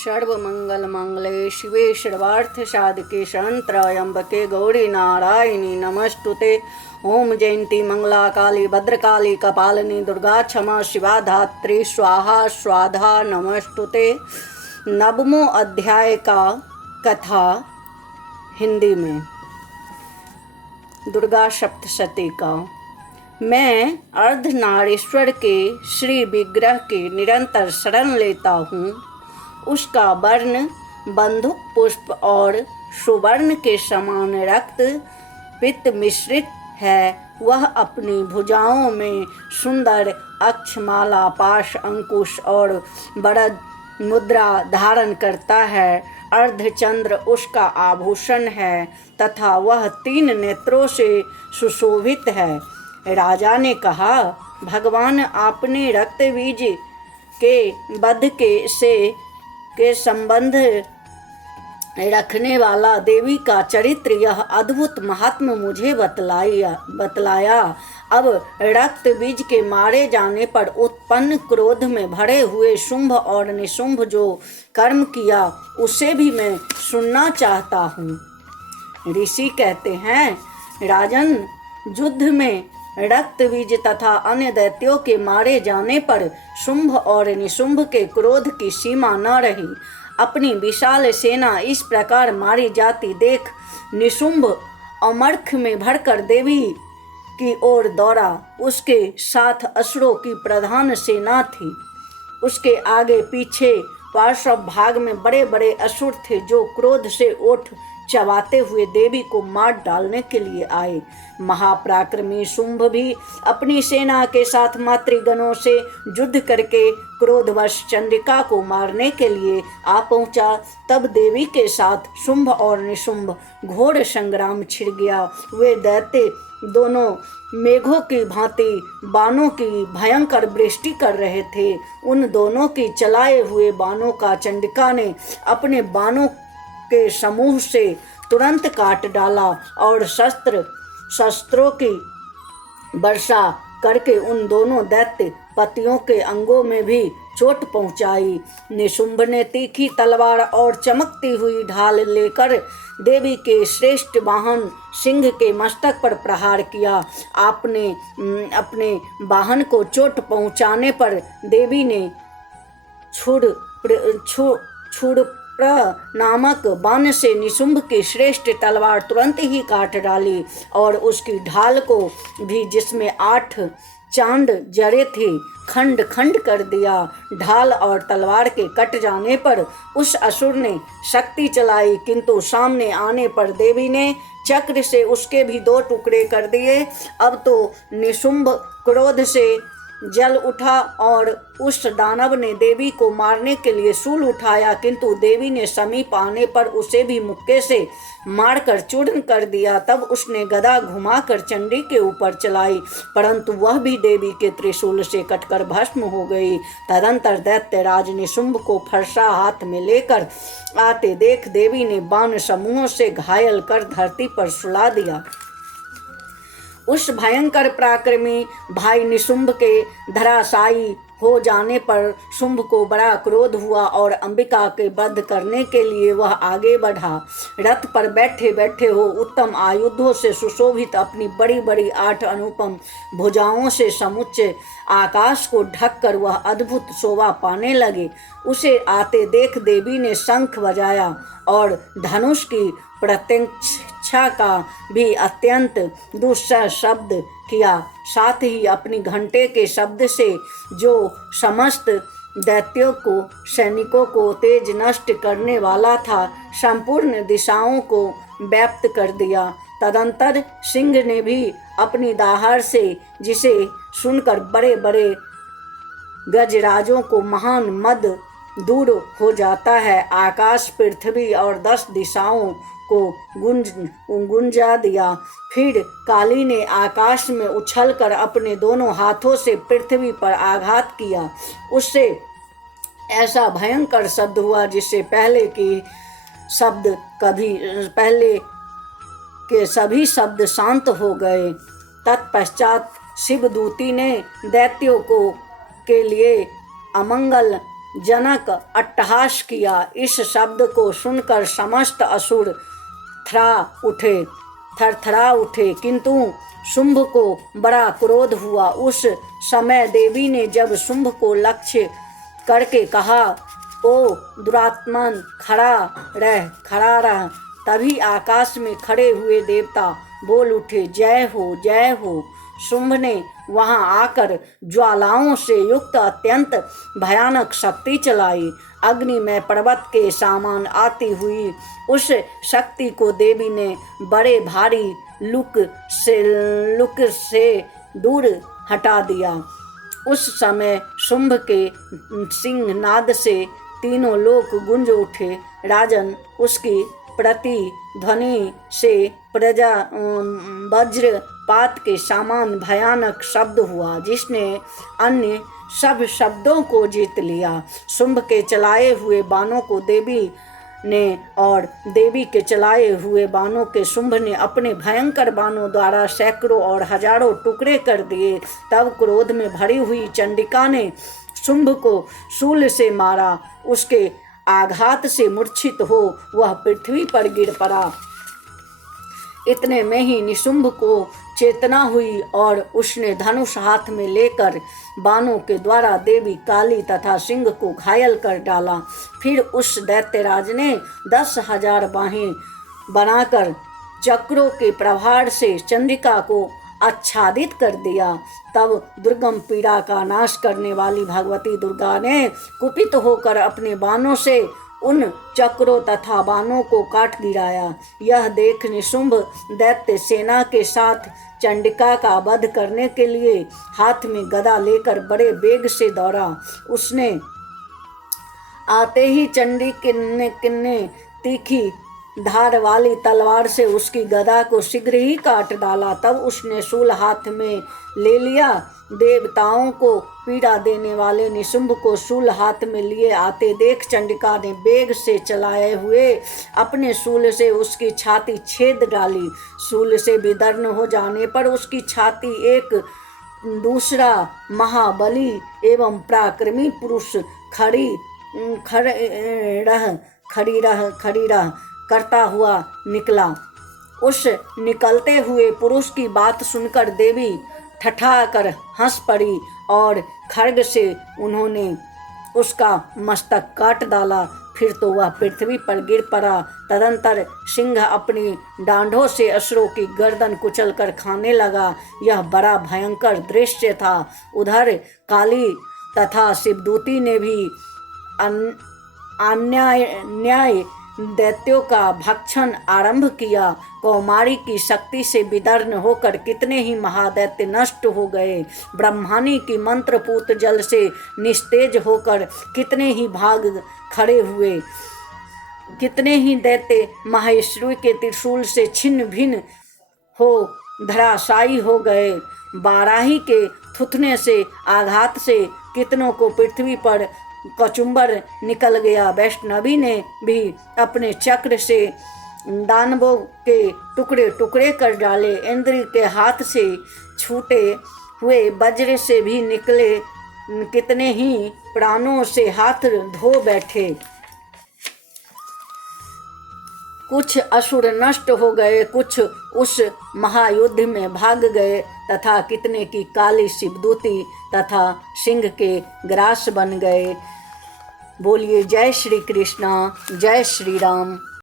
सर्वमंगलमंगले शिवे सर्वार्थसाधके शरण्यत्र्यंबके गौरी नारायणी नमस्तुते। ओम जयंती मंगला काली भद्रकाली कपालिनी दुर्गा क्षमा शिवा धात्री स्वाहा स्वाधा नमस्तुते। नवमों अध्याय का कथा हिंदी में। दुर्गा सप्तशती का। मैं अर्धनारीश्वर के श्री विग्रह के निरंतर शरण लेता हूँ। उसका वर्ण बंधुक पुष्प और सुवर्ण के समान रक्त पित्त मिश्रित है। वह अपनी भुजाओं में सुंदर अक्षमाला, पाश, अंकुश और बरद मुद्रा धारण करता है। अर्धचंद्र उसका आभूषण है तथा वह 3 नेत्रों से सुशोभित है। राजा ने कहा, भगवान आपने रक्त बीज के बध के संबंध रखने वाला देवी का चरित्र यह अद्भुत महात्म मुझे बतलाया। अब रक्त बीज के मारे जाने पर उत्पन्न क्रोध में भरे हुए शुंभ और निशुंभ जो कर्म किया उसे भी मैं सुनना चाहता हूँ। ऋषि कहते हैं, राजन, युद्ध में रक्त बीज तथा अन्य दैत्यों के मारे जाने पर शुंभ और निशुंभ के क्रोध की सीमा न रही। अपनी विशाल सेना इस प्रकार मारी जाती देख निशुंभ अमर्ख में भरकर देवी की ओर दौड़ा। उसके साथ असुरों की प्रधान सेना थी। उसके आगे पीछे पार्श्व भाग में बड़े बड़े असुर थे जो क्रोध से ओठ चबाते हुए देवी को मार डालने के लिए आए। महापराक्रमी शुंभ भी अपनी सेना के साथ मातृगणों से युद्ध करके क्रोधवश चंडिका को मारने के लिए आ पहुंचा। तब देवी के साथ शुंभ और निशुंभ घोर संग्राम छिड़ गया। वे दैत्य दोनों मेघों की भांति बाणों की भयंकर वृष्टि कर रहे थे। उन दोनों की चलाए हुए बाणों का चंडिका ने अपने बाणों के समूह से तुरंत काट डाला और शस्त्रों की वर्षा करके उन दोनों दैत्य पतियों के अंगों में भी चोट पहुंचाई। निशुंभ ने तीखी तलवार और चमकती हुई ढाल लेकर देवी के श्रेष्ठ वाहन सिंह के मस्तक पर प्रहार किया। आपने अपने वाहन को चोट पहुंचाने पर देवी ने छुड़ नामक बाण से निशुंभ की श्रेष्ठ तलवार तुरंत ही काट डाली और उसकी ढाल को भी, जिसमें 8 चांद जड़े थे, खंड खंड कर दिया। ढाल और तलवार के कट जाने पर उस असुर ने शक्ति चलाई, किंतु सामने आने पर देवी ने चक्र से उसके भी 2 टुकड़े कर दिए। अब तो निशुंभ क्रोध से जल उठा और उस दानव ने देवी को मारने के लिए शूल उठाया, किंतु देवी ने समीप आने पर उसे भी मुक्के से मारकर चूर्ण कर दिया। तब उसने गदा घुमाकर चंडी के ऊपर चलाई, परंतु वह भी देवी के त्रिशूल से कटकर भस्म हो गई। तदंतर दैत्यराज निशुंभ को फरसा हाथ में लेकर आते देख देवी ने बाण समूहों से घायल कर धरती पर सुला दिया। उस भयंकर पराक्रमी भाई निशुंभ के धराशायी हो जाने पर शुंभ को बड़ा क्रोध हुआ और अंबिका के वध करने के लिए वह आगे बढ़ा। रथ पर बैठे बैठे हो उत्तम आयुधों से सुशोभित अपनी बड़ी बड़ी 8 अनुपम भुजाओं से समुच्चय आकाश को ढककर वह अद्भुत शोभा पाने लगे। उसे आते देख देवी ने शंख बजाया और धनुष की प्रत्यंक्षा का भी अत्यंत दुस्सह शब्द किया। साथ ही अपनी घंटे के शब्द से जो समस्त दैत्यों को सैनिकों को तेज नष्ट करने वाला था, संपूर्ण दिशाओं को व्याप्त कर दिया। तदंतर सिंह ने भी अपनी दहाड़ से, जिसे सुनकर बड़े बड़े गजराजों को महान मद दूर हो जाता है, आकाश, पृथ्वी और 10 दिशाओं को गुंजा दिया। फिर काली ने आकाश में उछलकर अपने दोनों हाथों से पृथ्वी पर आघात किया। उससे ऐसा भयंकर शब्द हुआ जिससे पहले के सभी शब्द शांत हो गए। तत्पश्चात शिवदूती ने दैत्यों के लिए अमंगल जनक अट्टहास किया। इस शब्द को सुनकर समस्त असुर थरथरा उठे, किंतु शुंभ को बड़ा क्रोध हुआ। उस समय देवी ने जब शुंभ को लक्ष्य करके कहा, ओ दुरात्मन, खड़ा रह। तभी आकाश में खड़े हुए देवता बोल उठे, जय हो, जय हो। शुंभ ने वहां आकर ज्वालाओं से युक्त अत्यंत भयानक शक्ति चलाई। अग्नि में पर्वत के समान आती हुई उस शक्ति को देवी ने बड़े भारी लुक से दूर हटा दिया। उस समय शुंभ के सिंह नाद से तीनों लोक गूंज उठे। राजन, उसकी प्रतिध्वनि से वज्रपात के समान भयानक शब्द हुआ, जिसने अन्य सब शब्दों को जीत लिया। शुंभ के चलाए हुए बाणों को देवी ने और देवी के चलाए हुए बाणों के शुंभ ने अपने भयंकर बाणों द्वारा सैकड़ों और हजारों टुकड़े कर दिए। तब क्रोध में भरी हुई चंडिका ने शुंभ को शूल से मारा। उसके आघात से मूर्छित हो वह पृथ्वी पर गिर पड़ा। इतने में ही निशुंभ को चेतना हुई और उसने धनुष हाथ में लेकर बाणों के द्वारा देवी काली तथा सिंह को घायल कर डाला। फिर उस दैत्यराज ने 10,000 बाहें बनाकर चक्रों के प्रहार से चंद्रिका को आच्छादित कर दिया। तब दुर्गम पीड़ा का नाश करने वाली भगवती दुर्गा ने कुपित होकर अपने बाणों से उन चक्रों तथा बाणों को काट गिराया। यह देख निशुंभ दैत्य सेना के साथ चंडिका का वध करने के लिए हाथ में गदा लेकर बड़े वेग से दौड़ा। उसने आते ही चंडी किन्ने तीखी धार वाली तलवार से उसकी गदा को शीघ्र ही काट डाला। तब उसने शूल हाथ में ले लिया। देवताओं को पीड़ा देने वाले निशुंभ को शूल हाथ में लिए आते देख चंडिका ने वेग से चलाए हुए अपने शूल से उसकी छाती छेद डाली। शूल से विदर्ण हो जाने पर उसकी छाती एक दूसरा महाबली एवं पराक्रमी पुरुष खड़ी रह करता हुआ निकला। उस निकलते हुए पुरुष की बात सुनकर देवी ठठाकर हंस पड़ी और खड्ग से उन्होंने उसका मस्तक काट डाला। फिर तो वह पृथ्वी पर गिर पड़ा। तदंतर सिंह अपनी डांडों से असुरों की गर्दन कुचलकर खाने लगा। यह बड़ा भयंकर दृश्य था। उधर काली तथा शिवदूती ने भी अन्याय दैत्यों का भक्षण आरंभ किया। कौमारी की शक्ति से विदर्ण होकर कितने ही महादैत्य नष्ट हो गए। ब्रह्मानी की मंत्रपूत जल से निस्तेज होकर कितने ही भाग खड़े हुए। कितने ही दैत्य माहेश्वरी के त्रिशूल से छिन्न भिन्न हो धराशायी हो गए। बाराही के थुथने से आघात से कितनों को पृथ्वी पर कचुम्बर निकल गया। वैष्णवी ने भी अपने चक्र से दानवों के टुकड़े टुकड़े कर डाले। इंद्र के हाथ से छूटे हुए वज्र से भी निकले कितने ही प्राणों से हाथ धो बैठे। कुछ असुर नष्ट हो गए, कुछ उस महायुद्ध में भाग गए तथा कितने की काली शिवदूती तथा सिंह के ग्रास बन गए। बोलिए जय श्री कृष्ण, जय श्री राम।